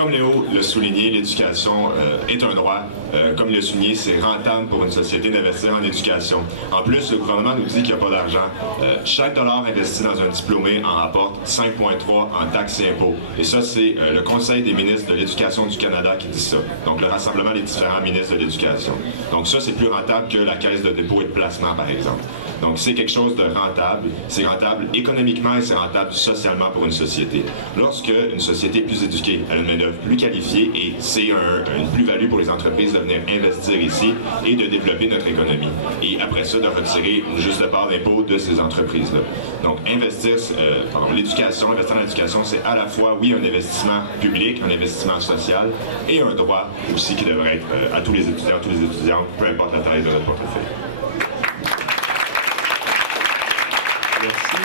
comme Léo l'a souligné, l'éducation est un droit. Comme il l'a souligné, c'est rentable pour une société d'investir en éducation. En plus, le gouvernement nous dit qu'il n'y a pas d'argent. Chaque dollar investi dans un diplômé en rapporte 5,3 en taxes et impôts. Et ça, c'est le Conseil des ministres de l'Éducation du Canada qui dit ça. Donc, le rassemblement des différents ministres de l'Éducation. Donc, ça, c'est plus rentable que la Caisse de dépôt et de placement, par exemple. Donc, c'est quelque chose de rentable. C'est rentable économiquement et c'est rentable socialement pour une société. Lorsque une société est plus éduquée, elle a une main-d'œuvre plus qualifiée et c'est une plus-value pour les entreprises de venir investir ici et de développer notre économie. Et après ça, de retirer une juste part d'impôt de ces entreprises-là. Donc, investir dans l'éducation, c'est à la fois, oui, un investissement public, un investissement social et un droit aussi qui devrait être à tous les étudiants, peu importe la taille de notre portefeuille. Merci.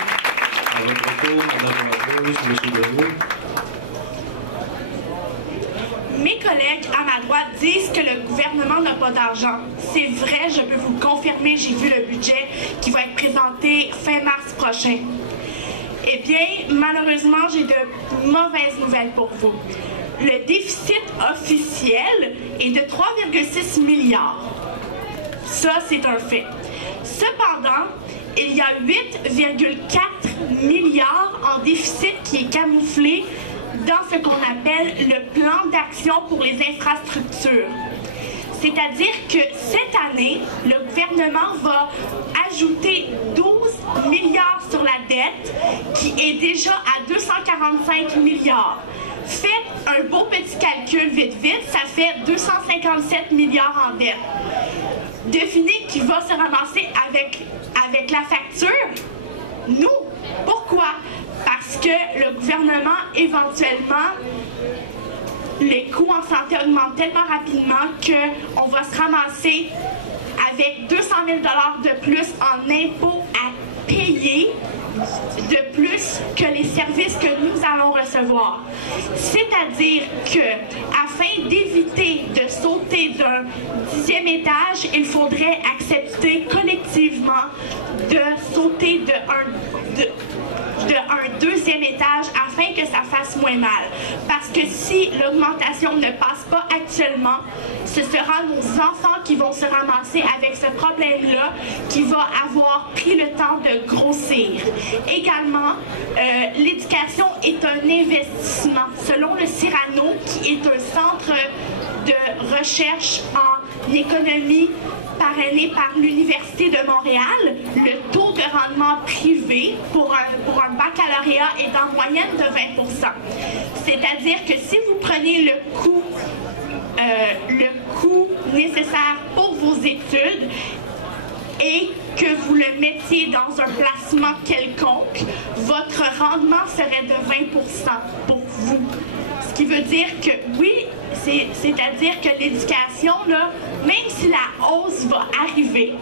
À votre tour, Madame Rose, M. Deveau. Mes collègues à ma droite disent que le gouvernement n'a pas d'argent. C'est vrai, je peux vous le confirmer, j'ai vu le budget qui va être présenté fin mars prochain. Eh bien, malheureusement, j'ai de mauvaises nouvelles pour vous. Le déficit officiel est de 3,6 milliards. Ça, c'est un fait. Cependant, il y a 8,4 milliards en déficit qui est camouflé dans ce qu'on appelle le plan d'action pour les infrastructures. C'est-à-dire que cette année, le gouvernement va ajouter 12 milliards sur la dette qui est déjà à 245 milliards. Faites un beau petit calcul vite, ça fait 257 milliards en dette. Devinez qui va se ramasser avec la facture? Nous. Pourquoi? Parce que le gouvernement, éventuellement, les coûts en santé augmentent tellement rapidement qu'on va se ramasser avec 200 000 $ de plus en impôts à payer de plus que les services que nous allons recevoir. C'est-à-dire que, afin d'éviter de sauter d'un 10e étage, il faudrait accepter collectivement de sauter de un 2e étage afin que ça fasse moins mal. Parce que si l'augmentation ne passe pas actuellement, ce sera nos enfants qui vont se ramasser avec ce problème-là qui va avoir pris le temps de grossir. Également, l'éducation est un investissement. Selon le Cyrano, qui est un centre de recherche en économie parrainé par l'Université de Montréal, le taux de rendement privé pour un baccalauréat est en moyenne de 20%. C'est-à-dire que si vous prenez le coût nécessaire pour vos études et que vous le mettiez dans un placement quelconque, votre rendement serait de 20% pour vous. Ce qui veut dire que oui, c'est-à-dire que l'éducation, là, même si la hausse va arriver,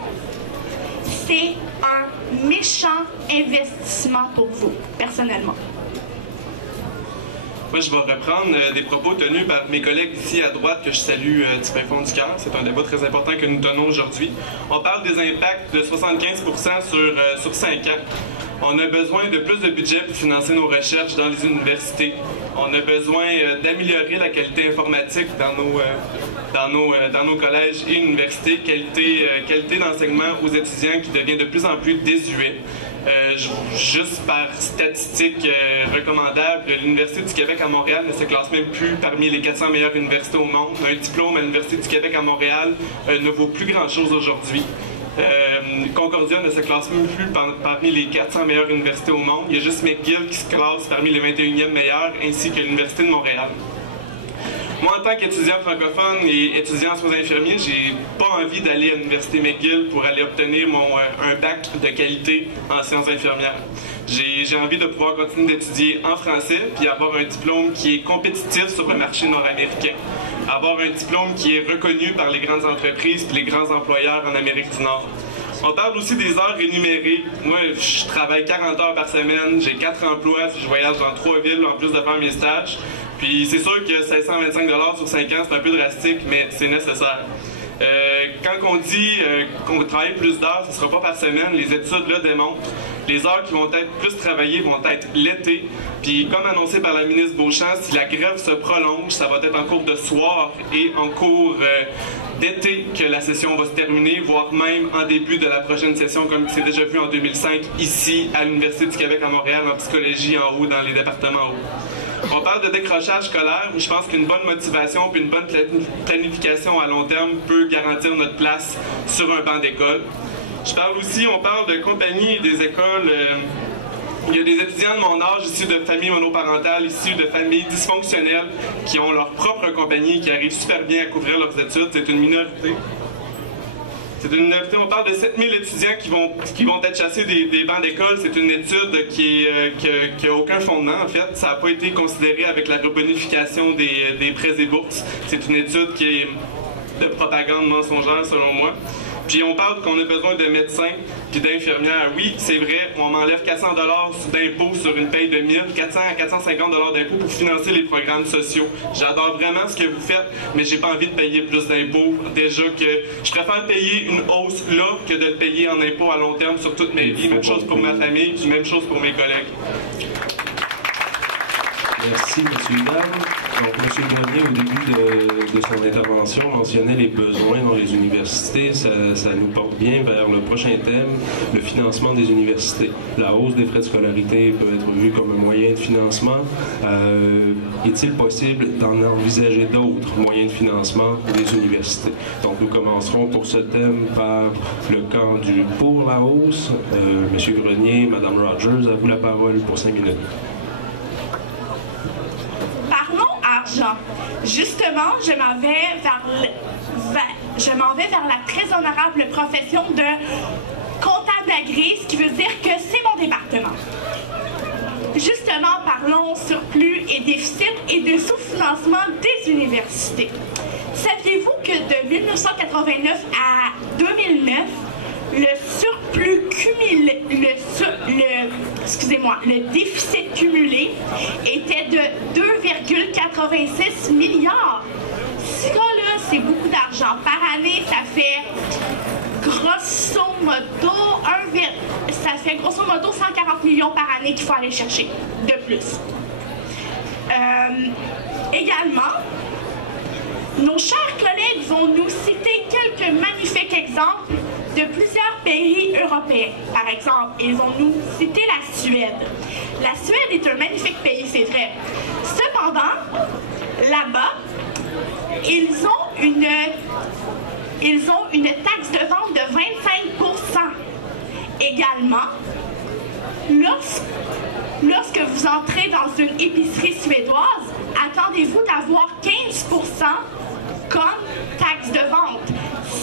c'est un méchant investissement pour vous, personnellement. Moi, je vais reprendre des propos tenus par mes collègues ici à droite que je salue du fin fond du cœur. C'est un débat très important que nous tenons aujourd'hui. On parle des impacts de 75% sur 5 ans. On a besoin de plus de budget pour financer nos recherches dans les universités. On a besoin d'améliorer la qualité informatique dans nos collèges et universités, qualité d'enseignement aux étudiants qui devient de plus en plus désuet. Juste par statistique recommandable, l'Université du Québec à Montréal ne se classe même plus parmi les 400 meilleures universités au monde. Un diplôme à l'Université du Québec à Montréal ne vaut plus grand-chose aujourd'hui. Concordia ne se classe même plus parmi les 400 meilleures universités au monde. Il y a juste McGill qui se classe parmi les 21e meilleures, ainsi que l'Université de Montréal. Moi, en tant qu'étudiant francophone et étudiant en soins infirmiers, j'ai pas envie d'aller à l'Université McGill pour aller obtenir un bac de qualité en sciences infirmières. J'ai envie de pouvoir continuer d'étudier en français puis avoir un diplôme qui est compétitif sur le marché nord-américain. Avoir un diplôme qui est reconnu par les grandes entreprises et les grands employeurs en Amérique du Nord. On parle aussi des heures rémunérées. Moi, je travaille 40 heures par semaine, j'ai 4 emplois, je voyage dans 3 villes en plus de faire mes stages. Puis c'est sûr que 725 $ sur 5 ans, c'est un peu drastique, mais c'est nécessaire. Quand on dit qu'on va travailler plus d'heures, ce ne sera pas par semaine. Les études là démontrent les heures qui vont être plus travaillées vont être l'été. Puis comme annoncé par la ministre Beauchamp, si la grève se prolonge, ça va être en cours de soir et en cours d'été que la session va se terminer, voire même en début de la prochaine session, comme c'est déjà vu en 2005 ici à l'Université du Québec à Montréal, en psychologie en haut, dans les départements hauts. On parle de décrochage scolaire, mais je pense qu'une bonne motivation et une bonne planification à long terme peut garantir notre place sur un banc d'école. On parle de compagnie et des écoles. Il y a des étudiants de mon âge, issus de familles monoparentales, issus de familles dysfonctionnelles, qui ont leur propre compagnie, qui arrivent super bien à couvrir leurs études. C'est une minorité. On parle de 7000 étudiants qui vont être chassés des bancs d'école. C'est une étude qui n'a aucun fondement, en fait. Ça n'a pas été considéré avec la rebonification des prêts et bourses. C'est une étude qui est de propagande mensongère, selon moi. Puis on parle qu'on a besoin de médecins puis d'infirmières. Oui, c'est vrai, on m'enlève 400 $ d'impôts sur une paye de 1000, 400 à 450 $ d'impôts pour financer les programmes sociaux. J'adore vraiment ce que vous faites, mais j'ai pas envie de payer plus d'impôts. Déjà que je préfère payer une hausse là que de le payer en impôts à long terme sur toute ma vie. Même chose pour ma famille, puis même chose pour mes collègues. Merci, M. Hidalgo. Donc, M. Grenier, au début de son intervention, mentionnait les besoins dans les universités. Ça nous porte bien vers le prochain thème, le financement des universités. La hausse des frais de scolarité peut être vue comme un moyen de financement. Est-il possible d'en envisager d'autres moyens de financement des universités? Donc, nous commencerons pour ce thème par le camp du pour la hausse. M. Grenier, Mme Rogers, à vous la parole pour 5 minutes. Justement, je m'en vais vers la très honorable profession de comptable agréé, ce qui veut dire que c'est mon département. Justement, parlons surplus et déficit et de sous-financement des universités. Saviez-vous que de 1989 à 2009, le surplus cumulé, le déficit cumulé était de 2,86 milliards. Ça, là, c'est beaucoup d'argent. Par année, ça fait grosso modo 140 millions par année qu'il faut aller chercher de plus. Également, nos chers collègues vont nous citer quelques magnifiques exemples de plusieurs pays européens. Par exemple, ils vont nous citer la Suède. La Suède est un magnifique pays, c'est vrai. Cependant, là-bas, ils ont une taxe de vente de 25%. Également, lorsque vous entrez dans une épicerie suédoise, attendez-vous d'avoir 15% comme taxe de vente.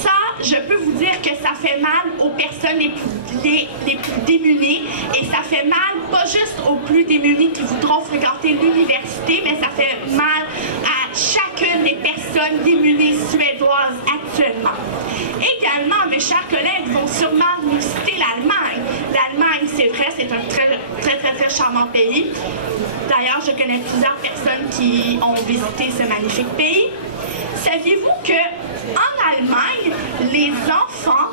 Ça, je peux vous dire que ça fait mal aux personnes les plus démunies et ça fait mal pas juste aux plus démunis qui voudront fréquenter l'université, mais ça fait mal à chacune des personnes démunies suédoises actuellement. Également, mes chers collègues vont sûrement nous citer l'Allemagne. L'Allemagne, c'est vrai, c'est un très charmant pays. D'ailleurs, je connais plusieurs personnes qui ont visité ce magnifique pays. Saviez-vous qu'en Allemagne, les enfants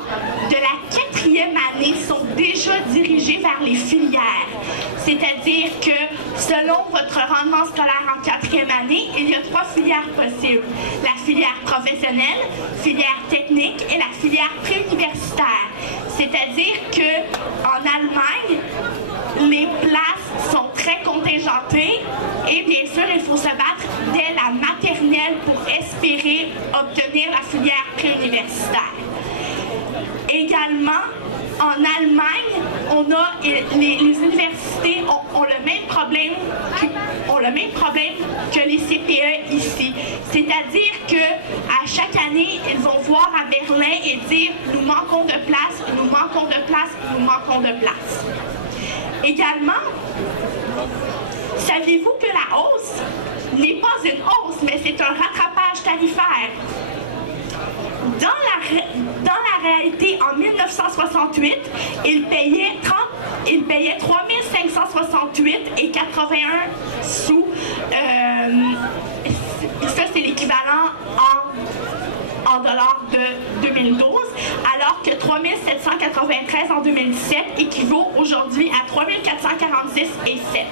de la 4e année sont déjà dirigés vers les filières? C'est-à-dire que selon votre rendement scolaire en 4e année, il y a 3 filières possibles. La filière professionnelle, filière technique et la filière préuniversitaire. C'est-à-dire qu'en Allemagne, les places sont très contingentées et bien sûr, il faut se battre dès la maternelle pour espérer obtenir la filière préuniversitaire. Également, en Allemagne, les universités ont le même problème que les CPE ici. C'est-à-dire qu'à chaque année, ils vont voir à Berlin et dire « nous manquons de place, nous manquons de place, nous manquons de place ». Également, saviez-vous que la hausse n'est pas une hausse, mais c'est un rattrapage tarifaire? Dans la réalité, en 1968, il payait 3 568 et 81 sous. Ça, c'est l'équivalent en dollars de 2012, alors que 3 793 en 2017 équivaut aujourd'hui à 3 446 et 7.